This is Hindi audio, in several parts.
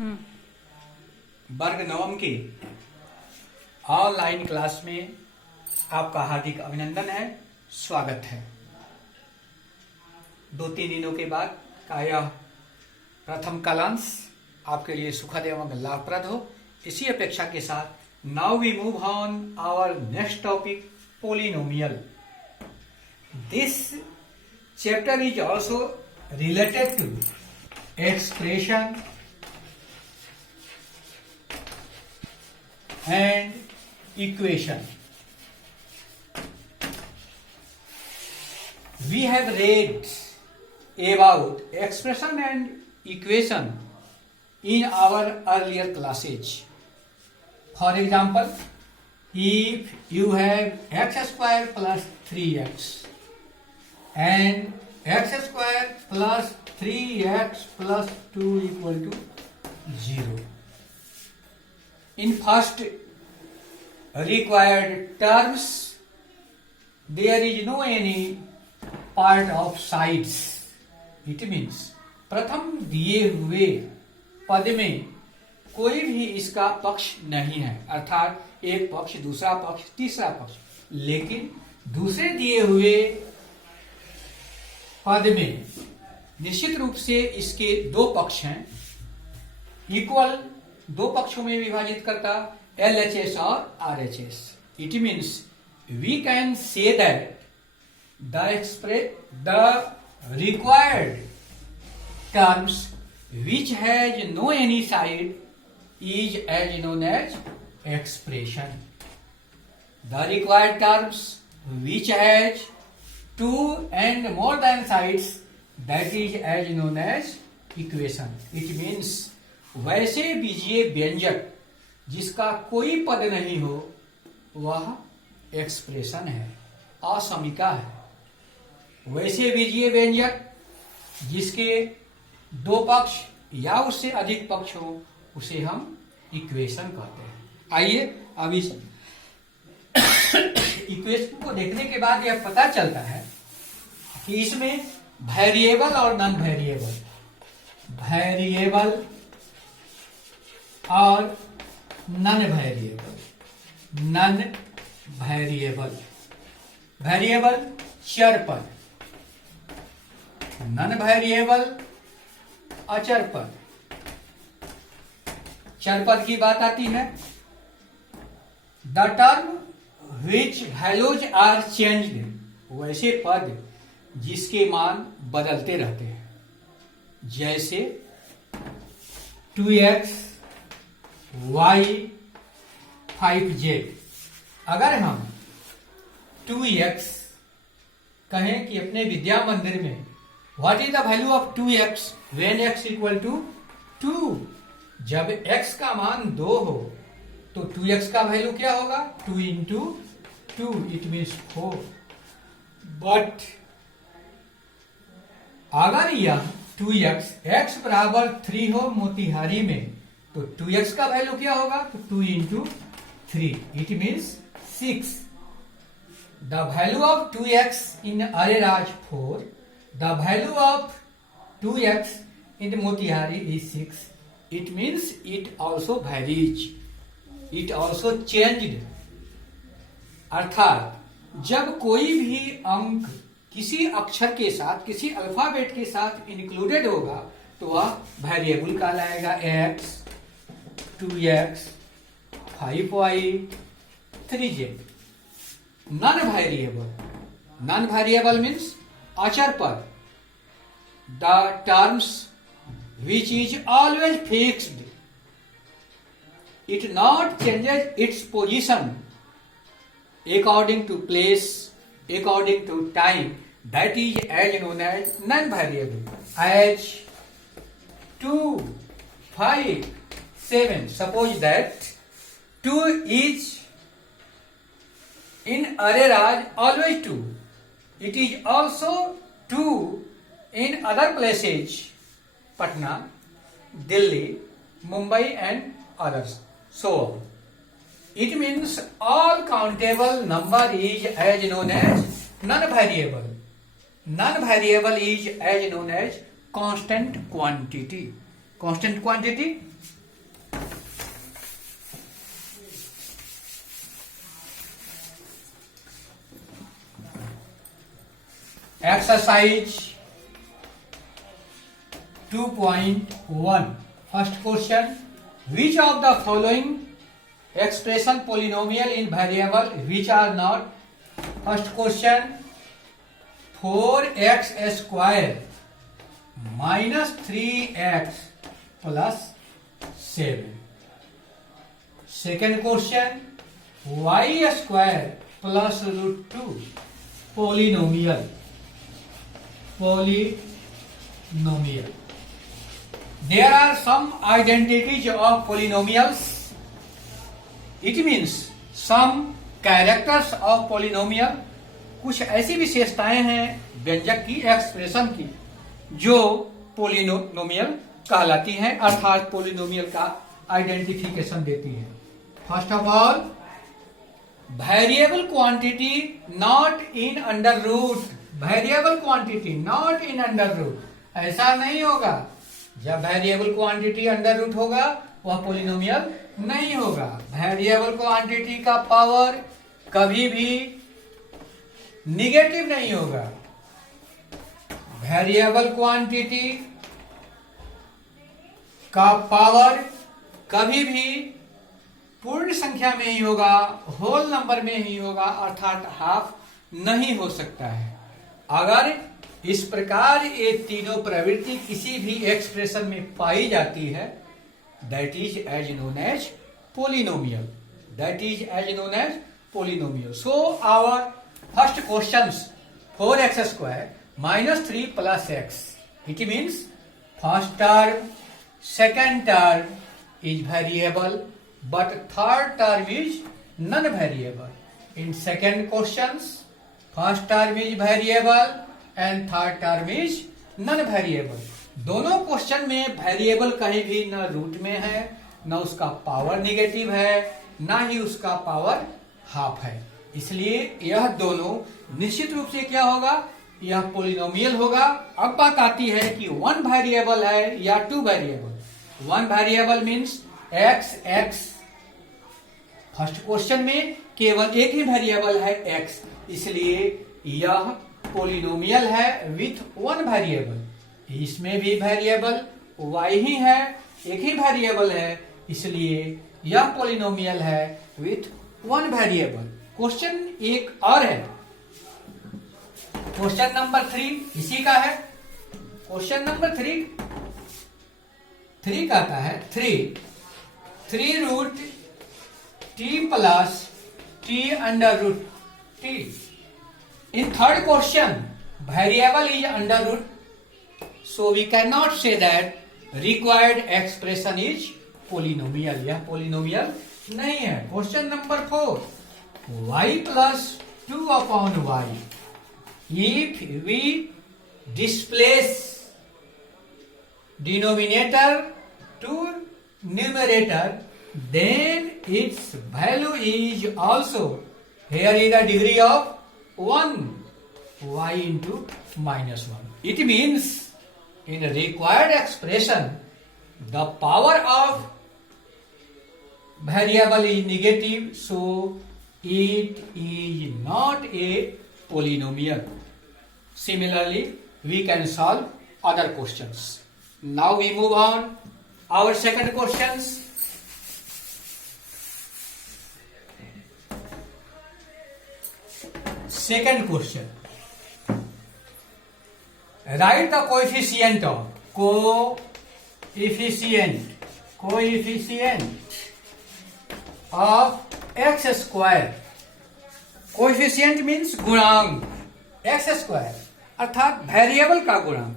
वर्ग नवम के ऑनलाइन क्लास में आपका हार्दिक अभिनंदन है, स्वागत है। 2-3 दिनों के बाद का यह प्रथम कालांश आपके लिए सुखद एवं लाभप्रद हो, इसी अपेक्षा के साथ now we move on our next topic, polynomial. This chapter is also related to expression and equation. We have read about expression and equation in our earlier classes. For example, if you have x square plus 3x and x square plus 3x plus 2 equal to 0. In first required terms, there is no any part of sides. It means प्रथम दिए हुए पद में कोई भी इसका पक्ष नहीं है, अर्थात एक पक्ष, दूसरा पक्ष, तीसरा पक्ष। लेकिन दूसरे दिए हुए पद में निश्चित रूप से इसके दो पक्ष हैं, इक्वल दो पक्षों में विभाजित करता LHS और RHS. It means we can say that the required terms which has no any side is as known as expression. The required terms which has two and more than sides, that is as known as equation. It means वैसे बीजीय व्यंजक जिसका कोई पद नहीं हो वह एक्सप्रेशन है, असमिका है। वैसे बीजीय व्यंजक जिसके दो पक्ष या उससे अधिक पक्ष हो उसे हम इक्वेशन कहते हैं। आइए अब इस इक्वेशन को देखने के बाद यह पता चलता है कि इसमें वेरिएबल और नॉन वेरिएबल, वेरिएबल और non variable, non variable, variable चर पद, नॉन वेरिएबल अचर पद। चर पद की बात आती है, the term which values are changed, वैसे पद जिसके मान बदलते रहते हैं, जैसे 2x, y, 5z। अगर हम 2x कहें कि अपने विद्या मंदिर में what is the value of 2x when x equal to 2, जब x का मान 2 हो तो 2x का वैल्यू क्या होगा? 2 इंटू 2, इट मीन्स 4। बट अगर यह 2x x बराबर 3 हो मोतिहारी में तो 2x का वैल्यू क्या होगा? तो 2 into 3, it means 6। The value of 2x in Areraj 4, the value of 2x in Motihari is 6, it means it also varies, it also changed. अर्थात जब कोई भी अंक किसी अक्षर के साथ, किसी अल्फाबेट के साथ इंक्लूडेड होगा तो वह वेरिएबल कहलाएगा। x, 2x, 5y, 3z। Non variable, non variable means अचर पद, the terms which is always fixed, it not changes its position according to place, according to time, that is as known as non-variable. As 2, 5, 7, suppose that 2 is in array always 2, it is also 2 in other places, Patna, Delhi, Mumbai and others. So, it means all countable number is as known as non-variable. Non-variable is as known as constant quantity. Constant quantity. Exercise 2.1 first question, which of the following expression polynomial in variable which are not. First question 4x square minus 3x plus 7। Second question y square plus √2 polynomial. There are some identities of polynomials. It means some characters of polynomial. कुछ ऐसी विशेषताएं हैं व्यंजक की, एक्सप्रेशन की, जो पोलिनोमियल कहलाती हैं, अर्थात पोलिनोमियल का आइडेंटिफिकेशन देती है। First of all, variable quantity not in under root. Variable quantity not in under root, ऐसा नहीं होगा। जब वेरिएबल क्वांटिटी अंडर रूट होगा वह पोलिनोमियल नहीं होगा। वेरिएबल क्वांटिटी का पावर कभी भी निगेटिव नहीं होगा। वेरिएबल क्वांटिटी का पावर कभी भी पूर्ण संख्या में ही होगा, होल नंबर में ही होगा, अर्थात हाफ नहीं हो सकता है। अगर इस प्रकार ये तीनों प्रवृत्ति किसी भी एक्सप्रेशन में पाई जाती है, that is as known as polynomial. That is as known as polynomial. So our first question 4x square minus 3 plus x, it means first term second term is variable but third term is non variable. In second question first term is variable and third term is non variable. दोनों क्वेश्चन में वेरिएबल कहीं भी न रूट में है, न उसका पावर निगेटिव है, न ही उसका पावर हाफ है। इसलिए यह दोनों निश्चित रूप से क्या होगा, यह पोलिनोमियल होगा। अब बात आती है कि वन वेरिएबल है या two variable. One variable means x x. First question में केवल एक ही वेरिएबल है एक्स, इसलिए यह पोलिनोमियल है विथ वन वेरिएबल। इसमें भी वेरिएबल y ही है, एक ही वेरिएबल है, इसलिए यह पोलिनोमियल है विथ वन वेरिएबल। क्वेश्चन एक और है, क्वेश्चन नंबर 3 इसी का है। क्वेश्चन नंबर 3 कहता है 3 root t plus t under root t। In third question, variable is under root, so we cannot say that required expression is polynomial. यह polynomial नहीं है। Question number 4, y plus 2 upon y. If we displace denominator to numerator, then its value is also, here is the degree of 1 y into minus 1. It means in a required expression the power of variable is negative, so it is not a polynomial. Similarly, we can solve other questions. Now we move on our second questions. Second question, write the coefficient of x square. Coefficient means गुणांक, x स्क्वायर अर्थात वेरिएबल का गुणांक।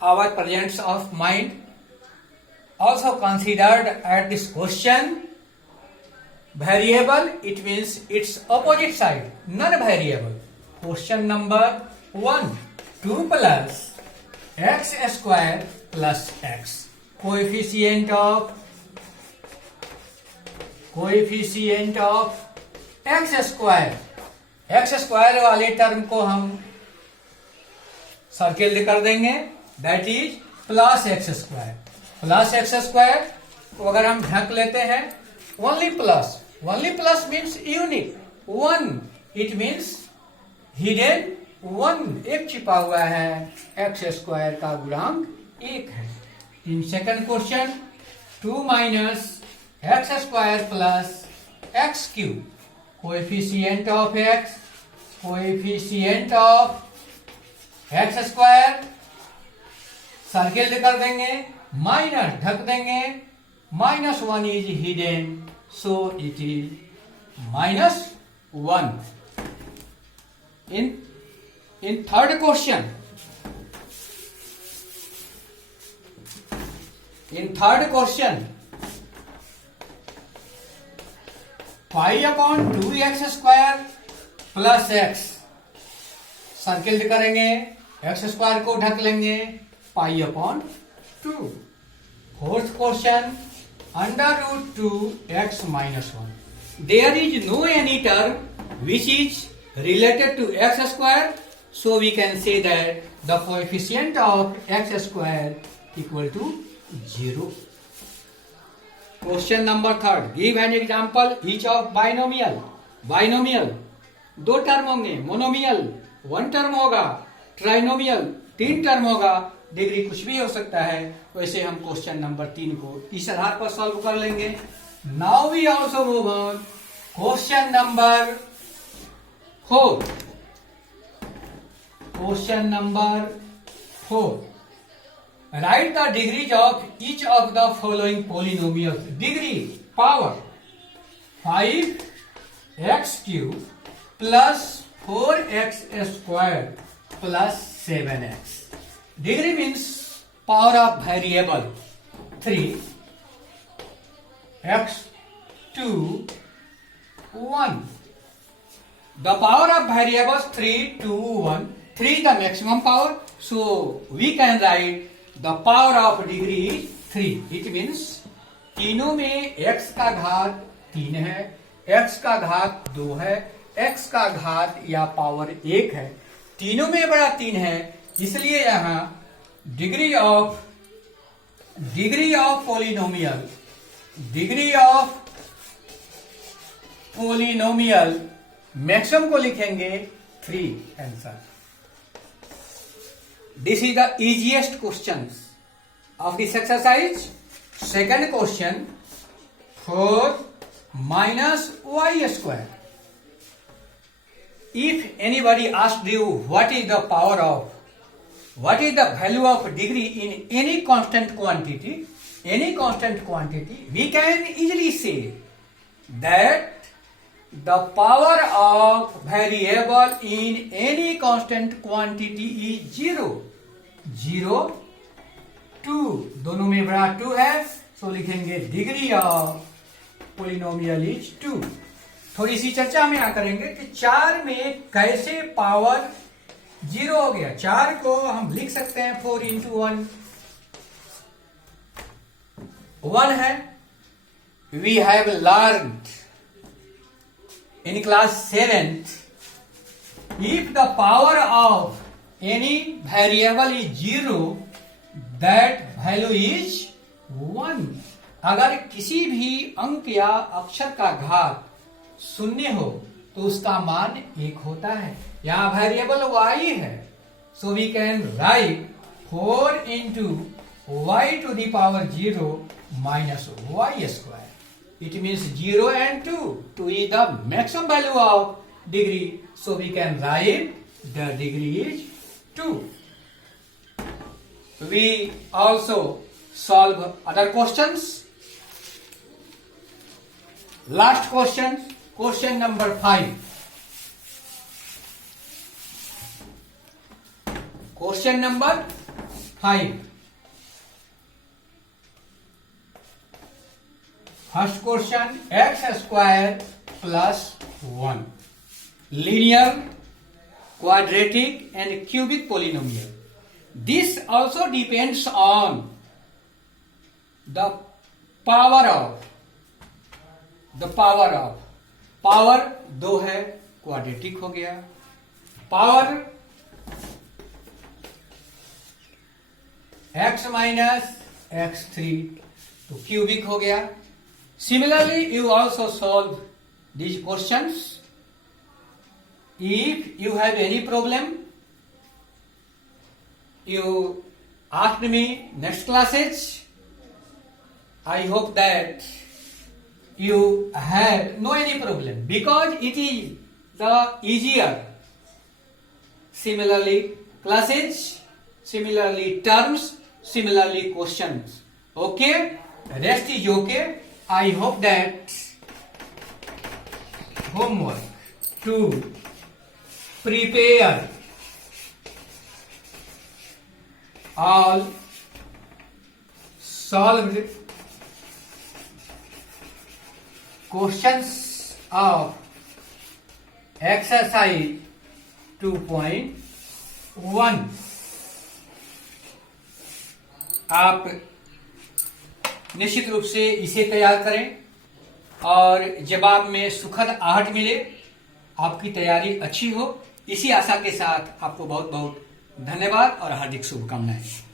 Our presence of mind also considered at this question. Variable, it means its opposite side, non-variable. Question number 1, 2 plus x square plus x. Coefficient of x square. x square वाले टर्म को हम सर्किल कर देंगे, that is plus x square. Plus x square को अगर हम ढक लेते हैं, only plus means unique one, it means hidden one, एक छिपा हुआ है, एक्स स्क्वायर का गुणांक एक है। In second question 2 minus x square plus x cube, coefficient of x square circle कर देंगे, माइनस ढक देंगे, -1 is hidden, so it is -1। In third question, pi upon 2x square plus x circle करेंगे, एक्स स्क्वायर को ढक लेंगे, pi upon 2। Fourth question, √2x minus 1. There is no any term which is related to x square, so we can say that the coefficient of x square equal to 0. Question number 3, give an example each of binomial दो टर्म होंगे, मोनोमियल 1 टर्म होगा, ट्राइनोमियल 3 टर्म होगा, डिग्री कुछ भी हो सकता है। वैसे हम क्वेश्चन नंबर 3 को इस आधार पर सॉल्व कर लेंगे। Now we also move on question number 4। Question number 4, write the degrees of each of the following polynomial. Degree power 5x³ plus 4x square plus 7x। Degree means power of variable 3, x2 1। The power of variables 3, 2, 1. 3 the maximum power, so we can write the power of degree is 3. It means तीनों में x का घात 3 है, x का घात 2 है, x का घात या पावर 1 है, तीनों में बड़ा 3 है, इसलिए यहां डिग्री ऑफ पोलिनोमियल मैक्सिमम को लिखेंगे 3 answer. This is the easiest question of this exercise. Second question, 4 minus y square. If anybody asked you what is the value of degree in any constant quantity, we can easily say that the power of variable in any constant quantity is 0, 2, दोनों में बड़ा 2 है, सो लिखेंगे डिग्री ऑफ पोलिनोमियल इज 2। थोड़ी सी चर्चा में यहाँ करेंगे कि 4 में कैसे पावर 0 हो गया। 4 को हम लिख सकते हैं 4 into 1, 1 है। We have learned in class 7th, if the power of any variable is 0, that value is 1। अगर किसी भी अंक या अक्षर का घात 0 हो तो उसका मान 1 होता है। यहां वेरिएबल y है, so we can write 4 into y to the power 0 minus y square। It means 0 and 2. 2 is the maximum value of degree. So we can write the degree is 2. We also solve other questions. Last question, question number 5. Question number 5. First question, x square plus 1. Linear, quadratic and cubic polynomial. This also depends on the power of power 2 है, क्वाड्रेटिक हो गया। पावर x माइनस x3 तो क्यूबिक हो गया. Similarly you also solve these questions. If you have any problem, you ask me next classes. I hope that you have no any problem because it is the easier. Similarly classes, similarly terms, similarly questions. Okay, rest is okay. I hope that homework to prepare all solved questions of exercise 2.1 आप निश्चित रूप से इसे तैयार करें और जवाब में सुखद आहट मिले, आपकी तैयारी अच्छी हो, इसी आशा के साथ आपको बहुत बहुत धन्यवाद और हार्दिक शुभकामनाएं.